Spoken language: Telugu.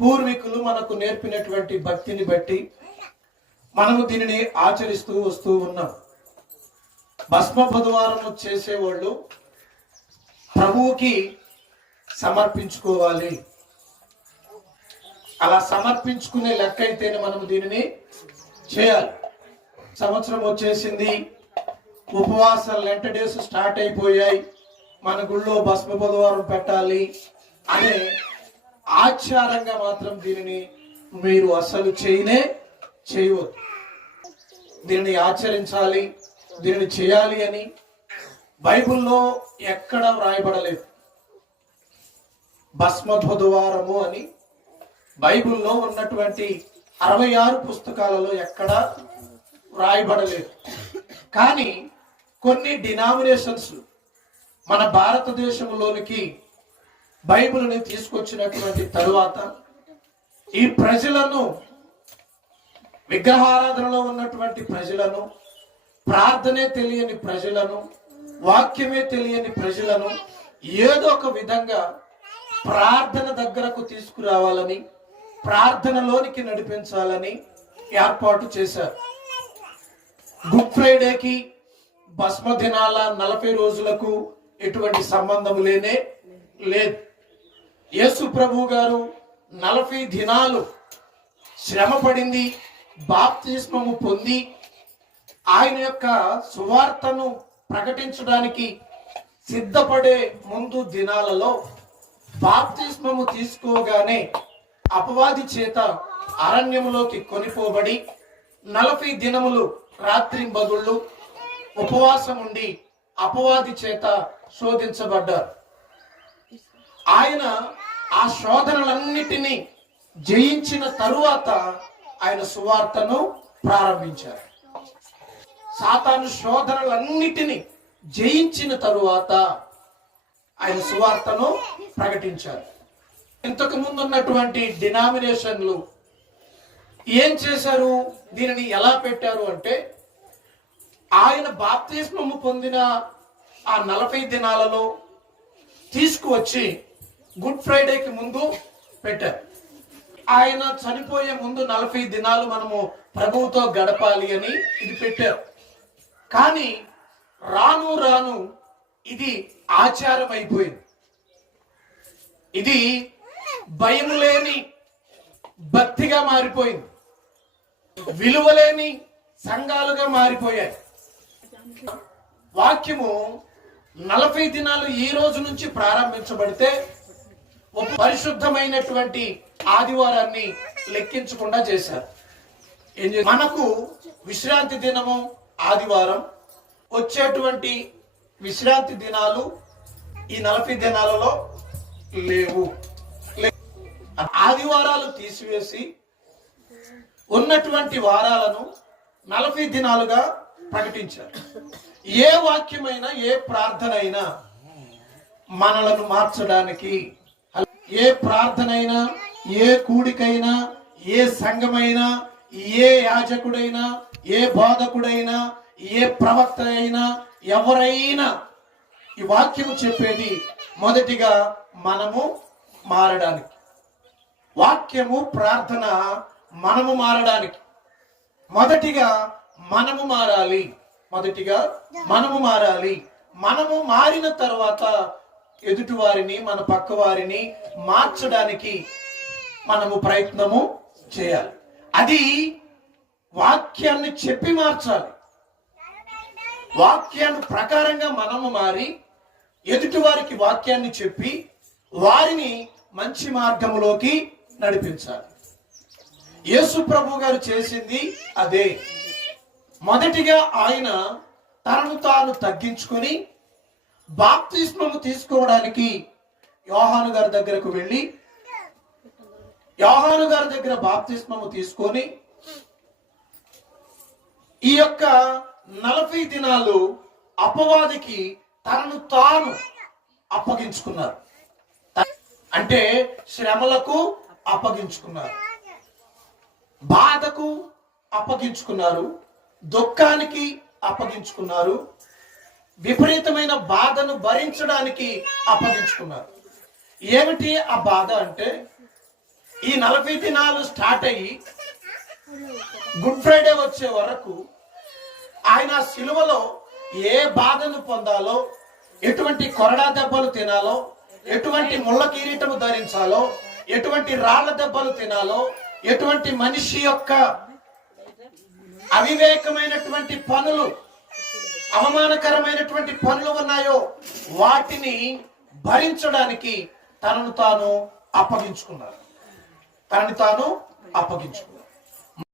పూర్వీకులు మనకు నేర్పినటువంటి భక్తిని బట్టి మనము దీనిని ఆచరిస్తూ వస్తూ ఉన్నాం. భస్మ బుధవారం చేసేవాళ్ళు ప్రభువుకి సమర్పించుకోవాలి. అలా సమర్పించుకునే లెక్క అయితేనే మనము దీనిని చేయాలి. సంవత్సరం వచ్చేసింది, ఉపవాసాలు లెంట డేస్ స్టార్ట్ అయిపోయాయి, మన గుళ్ళో భస్మ బుధవారం పెట్టాలి అనే ఆచారంగా మాత్రం దీనిని మీరు అసలు చేయవద్దు. దీనిని ఆచరించాలి, దీనిని చేయాలి అని బైబిల్లో ఎక్కడ వ్రాయబడలేదు. భస్మ బుధవారము అని బైబిల్లో ఉన్నటువంటి 66 పుస్తకాలలో ఎక్కడ వ్రాయబడలేదు. కానీ కొన్ని డినామినేషన్స్ మన భారతదేశంలోనికి బైబిల్ని తీసుకొచ్చినటువంటి తరువాత ఈ ప్రజలను, విగ్రహారాధనలో ఉన్నటువంటి ప్రజలను, ప్రార్థనే తెలియని ప్రజలను, వాక్యమే తెలియని ప్రజలను ఏదో ఒక విధంగా ప్రార్థన దగ్గరకు తీసుకురావాలని, ప్రార్థనలోనికి నడిపించాలని ఏర్పాటు చేశారు. గుడ్ ఫ్రైడేకి భస్మ దినాల 40 రోజులకు ఎటువంటి సంబంధం లేదు. యేసు ప్రభు గారు 40 దినాలు శ్రమ పడింది, బాప్తిస్మము పొంది ఆయన యొక్క సువార్తను ప్రకటించడానికి సిద్ధపడే ముందు దినాలలో బాప్తిస్మము తీసుకోగానే అపవాది చేత అరణ్యములోకి కొనిపోబడి 40 దినములు రాత్రింబగుళ్ళు ఉపవాసం ఉండి అపవాది చేత శోధించబడ్డారు. ఆయన ఆ శోధనలన్నిటినీ జయించిన తరువాత ఆయన సువార్తను ప్రారంభించారు. సాతాను శోధనలన్నిటినీ జయించిన తరువాత ఆయన సువార్తను ప్రకటించారు. ఇంతకు ముందు ఉన్నటువంటి డినామినేషన్లు ఏం చేశారు, దీనిని ఎలా పెట్టారు అంటే, ఆయన బాప్తిస్మము పొందిన ఆ 40 దినాలలో తీసుకువచ్చి గుడ్ ఫ్రైడేకి ముందు పెట్టారు. ఆయన చనిపోయే ముందు 40 దినాలు మనము ప్రభువుతో గడపాలి అని ఇది పెట్టారు. కానీ రాను రాను ఇది ఆచారం అయిపోయింది. ఇది భయం లేని భక్తిగా మారిపోయింది, విలువలేని సంఘాలుగా మారిపోయాయి. వాక్యము 40 దినాలు ఈ రోజు నుంచి ప్రారంభించబడితే ఒక పరిశుద్ధమైనటువంటి ఆదివారాన్ని లెక్కించకుండా చేశారు. మనకు విశ్రాంతి దినము ఆదివారం, వచ్చేటువంటి విశ్రాంతి దినాలు ఈ 40 దినాలలో లేవు. ఆదివారాలు తీసివేసి ఉన్నటువంటి వారాలను 40 దినాలుగా ప్రకటించారు. ఏ వాక్యమైనా, ఏ ప్రార్థన అయినా మనలను మార్చడానికి, ఏ ప్రార్థనైనా, ఏ కూడికైనా, ఏ సంఘమైనా, ఏ యాజకుడైనా, ఏ బోధకుడైనా, ఏ ప్రవక్త అయినా, ఎవరైనా ఈ వాక్యము చెప్పేది మొదటిగా మనము మారడానికి. వాక్యము, ప్రార్థన మనము మారడానికి. మొదటిగా మనము మారాలి. మనము మారిన తర్వాత ఎదుటి వారిని, మన పక్క వారిని మార్చడానికి మనము ప్రయత్నము చేయాలి. అది వాక్యాన్ని చెప్పి మార్చాలి. వాక్యాన్ని ప్రకారంగా మనము మారి ఎదుటి వారికి వాక్యాన్ని చెప్పి వారిని మంచి మార్గంలోకి నడిపించాలి. యేసు ప్రభు గారు చేసింది అదే. మొదటిగా ఆయన తనను తాను తగ్గించుకొని బాప్తిస్మము తీసుకోవడానికి యోహాను గారి దగ్గరకు వెళ్ళి, యోహాను గారి దగ్గర బాప్తిస్మము తీసుకొని ఈ యొక్క 40 దినాలు అపవాదికి తనను తాను అప్పగించుకున్నారు. అంటే శ్రమలకు అప్పగించుకున్నారు, బాధకు అప్పగించుకున్నారు, దుఃఖానికి అప్పగించుకున్నారు, విపరీతమైన బాధను భరించడానికి అప్పగించుకున్నారు. ఏమిటి ఆ బాధ అంటే, ఈ 40 దినాలు స్టార్ట్ అయ్యి గుడ్ ఫ్రైడే వచ్చే వరకు ఆయన సిలువలో ఏ బాధను పొందాలో, ఎటువంటి కొరడా దెబ్బలు తినాలో, ఎటువంటి ముళ్ళ కిరీటము ధరించాలో, ఎటువంటి రాళ్ల దెబ్బలు తినాలో, ఎటువంటి మనిషి యొక్క అవివేకమైనటువంటి పనులు, అవమానకరమైనటువంటి పనులు ఉన్నాయో వాటిని భరించడానికి తనను తాను అప్పగించుకున్నారు.